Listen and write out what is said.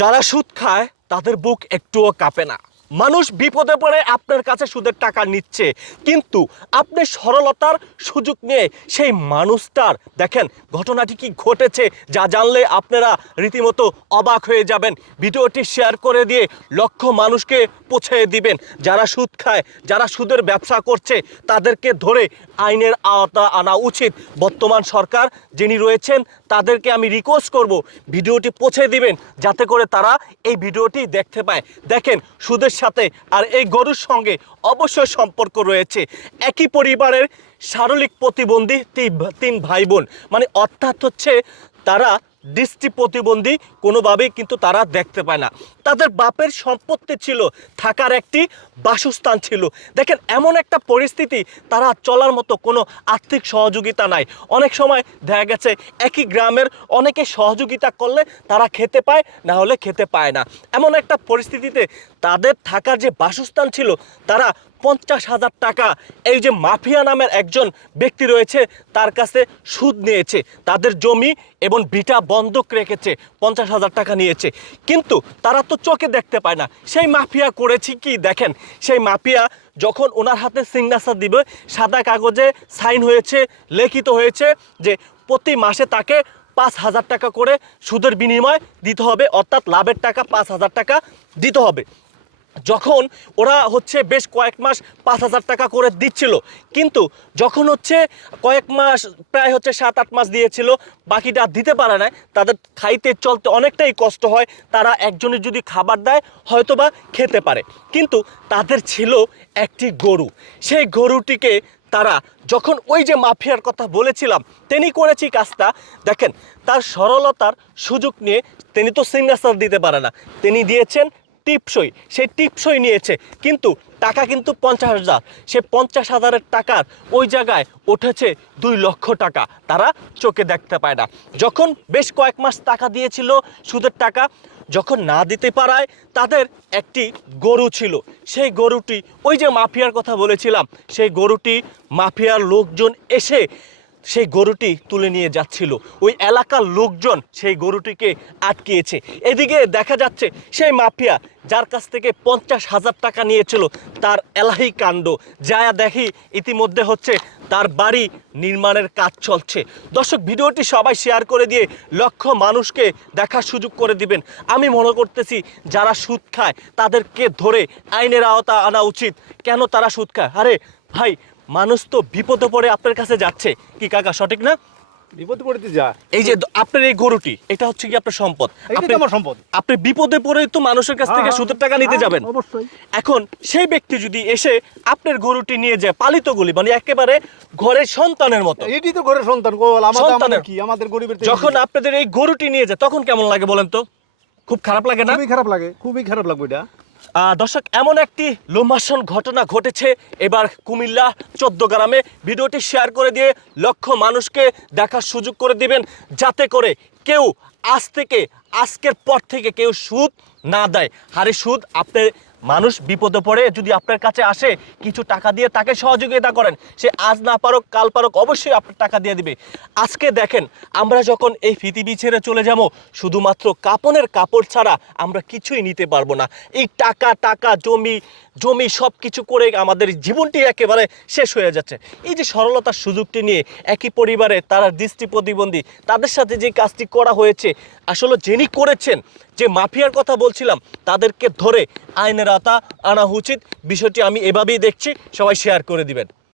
যারা সুদ খায়, তাদের বুক একটুও কাঁপে না। মানুষ বিপদে পড়ে আপনার কাছে সুদের টাকা নিচ্ছে, কিন্তু আপনি সরলতার সুযোগ নিয়ে সেই মানুষটার, দেখেন ঘটনাটি কি ঘটেছে, যা জানলে আপনারা রীতিমতো অবাক হয়ে যাবেন। ভিডিওটি শেয়ার করে দিয়ে লক্ষ মানুষকে পৌঁছে দিবেন। যারা সুদ খায়, যারা সুদের ব্যবসা করছে, তাদেরকে ধরে আইনের আওতা আনা উচিত। বর্তমান সরকার যিনি রয়েছেন, তাদেরকে আমি রিকোয়েস্ট করব, ভিডিওটি পৌঁছে দিবেন, যাতে করে তারা এই ভিডিওটি দেখতে পায়। দেখেন, সুদের সাথে আর এই গরুর সঙ্গে অবশ্যই সম্পর্ক রয়েছে। একই পরিবারের শারীরিক প্রতিবন্ধী তিন ভাই বোন। মানে অর্থাৎ হচ্ছে তারা দৃষ্টি প্রতিবন্ধী কোনোভাবেই কিন্তু তারা দেখতে পায় না। তাদের বাপের সম্পত্তি ছিল, থাকার একটি বাসস্থান ছিল। দেখেন, এমন একটা পরিস্থিতি তারা চলার মতো কোনো আর্থিক সহযোগিতা নাই। অনেক সময় দেখা গেছে, একই গ্রামের অনেকে সহযোগিতা করলে তারা খেতে পায়, না হলে খেতে পায় না। এমন একটা পরিস্থিতিতে তাদের থাকার যে বাসস্থান ছিল, তারা পঞ্চাশ হাজার টাকা। এই যে মাফিয়া নামের একজন ব্যক্তি রয়েছে, তার কাছে সুদ নিয়েছে, তাদের জমি এবং ভিটা বন্ধক রেখেছে, পঞ্চাশ হাজার টাকা নিয়েছে। কিন্তু তারা তো চোখে দেখতে পায় না। সেই মাফিয়া করেছি কি দেখেন? সেই মাফিয়া যখন ওনার হাতে সিগনেচার দিবে, সাদা কাগজে সাইন হয়েছে, লিখিত হয়েছে যে প্রতি মাসে তাকে পাঁচ হাজার টাকা করে সুদের বিনিময় দিতে হবে, অর্থাৎ লাভের টাকা পাঁচ হাজার টাকা দিতে হবে। যখন ওরা হচ্ছে বেশ কয়েক মাস পাঁচ হাজার টাকা করে দিচ্ছিল, কিন্তু যখন হচ্ছে কয়েক মাস প্রায় হচ্ছে সাত আট মাস দিয়েছিল, বাকিটা দিতে পারে না তাদের খাইতে চলতে অনেকটাই কষ্ট হয়, তারা একজনের যদি খাবার দেয় হয়তো বা খেতে পারে। কিন্তু তাদের ছিল একটি গরু, সেই গরুটিকে তারা যখন ওই যে মাফিয়ার কথা বলেছিলাম, তিনি করেছি কাজটা, দেখেন, তার সরলতার সুযোগ নিয়ে তিনি তো সিগনেচার দিতে পারে না। তিনি দিয়েছেন টিপসই সেই টিপসই নিয়েছে। কিন্তু টাকা কিন্তু পঞ্চাশ হাজার। সে পঞ্চাশ হাজারের টাকার ওই জায়গায় উঠেছে দুই লক্ষ টাকা। তারা চোখে দেখতে পায় না। যখন বেশ কয়েক মাস টাকা দিয়েছিল সুদের টাকা, যখন না দিতে পারায় তাদের একটি গরু ছিল। সেই গরুটি, ওই যে মাফিয়ার কথা বলেছিলাম, সেই গরুটি মাফিয়ার লোকজন এসে সেই গরুটি তুলে নিয়ে যাচ্ছিল। ওই এলাকার লোকজন সেই গরুটিকে আটকিয়েছে। এদিকে দেখা যাচ্ছে সেই মাফিয়া যার কাছ থেকে পঞ্চাশ হাজার টাকা নিয়েছিল, তার এলাহি কাণ্ড। যা দেখি ইতিমধ্যে হচ্ছে তার বাড়ি নির্মাণের কাজ চলছে। দর্শক, ভিডিওটি সবাই শেয়ার করে দিয়ে লক্ষ মানুষকে দেখার সুযোগ করে দিবেন। আমি মনে করতেছি যারা সুদ খায় তাদেরকে ধরে আইনের আওতা আনা উচিত। কেন তারা সুদ খায়? আরে ভাই মানুষ তো বিপদে পড়ে আপনার কাছে যাচ্ছে। কি কাকা সঠিক না? বিপদে পড়তে যা। এই যে আপনার এই গরুটি এটা হচ্ছে কি আপনার সম্পদ? আপনি আমার সম্পদ। আপনি বিপদে পড়ে তো মানুষের কাছ থেকে হ্যাঁ, সুদের টাকা নিতে হ্যাঁ, যাবেন। অবশ্যই। এখন সেই ব্যক্তি যদি এসে আপনার গরুটি নিয়ে যায় পালিত গলি মানে একেবারে ঘরের সন্তানের মতো। এটি তো ঘরের সন্তান গোল আমাদের কি? আমাদের গরিবের যখন আপনাদের এই গরুটি নিয়ে যায় তখন কেমন লাগে বলেন তো? খুব খারাপ লাগে না? খুবই খারাপ লাগে খুবই খারাপ লাগবে এটা। দর্শক, এমন একটি লোমাসন ঘটনা ঘটেছে। এবার কুমিল্লা চোদ্দগ্রামে ভিডিওটি শেয়ার করে দিয়ে লক্ষ মানুষকে দেখার সুযোগ করে দিবেন, যাতে করে কেউ আজ থেকে, আজকের পর থেকে কেউ সুদ না দেয়। হারে সুদ আপনার মানুষ বিপদে পড়ে, যদি আপনার কাছে আসে কিছু টাকা দিয়ে তাকে সহযোগিতা করেন, সে আজ না পারুক, কাল পারুক, অবশ্যই আপনার টাকা দিয়ে দিবে। আজকে দেখেন, আমরা যখন এই পৃথিবী ছেড়ে চলে যাব, শুধুমাত্র কাপনের কাপড় ছাড়া আমরা কিছুই নিতে পারব না। এই টাকা টাকা, জমি জমি সব কিছু করে আমাদের জীবনটি একেবারে শেষ হয়ে যাচ্ছে। এই যে সরলতার সুযোগটি নিয়ে একই পরিবারে তারা দৃষ্টি প্রতিবন্ধী, তাদের সাথে যে কাজটি করা হয়েছে আসলে যিনি করেছেন যে মাফিয়ার কথা বলছিলাম, তাদেরকে ধরে আইনের আতা আনা উচিত। বিষয়টি আমি এভাবেই দেখছি, সবাই শেয়ার করে দিবেন।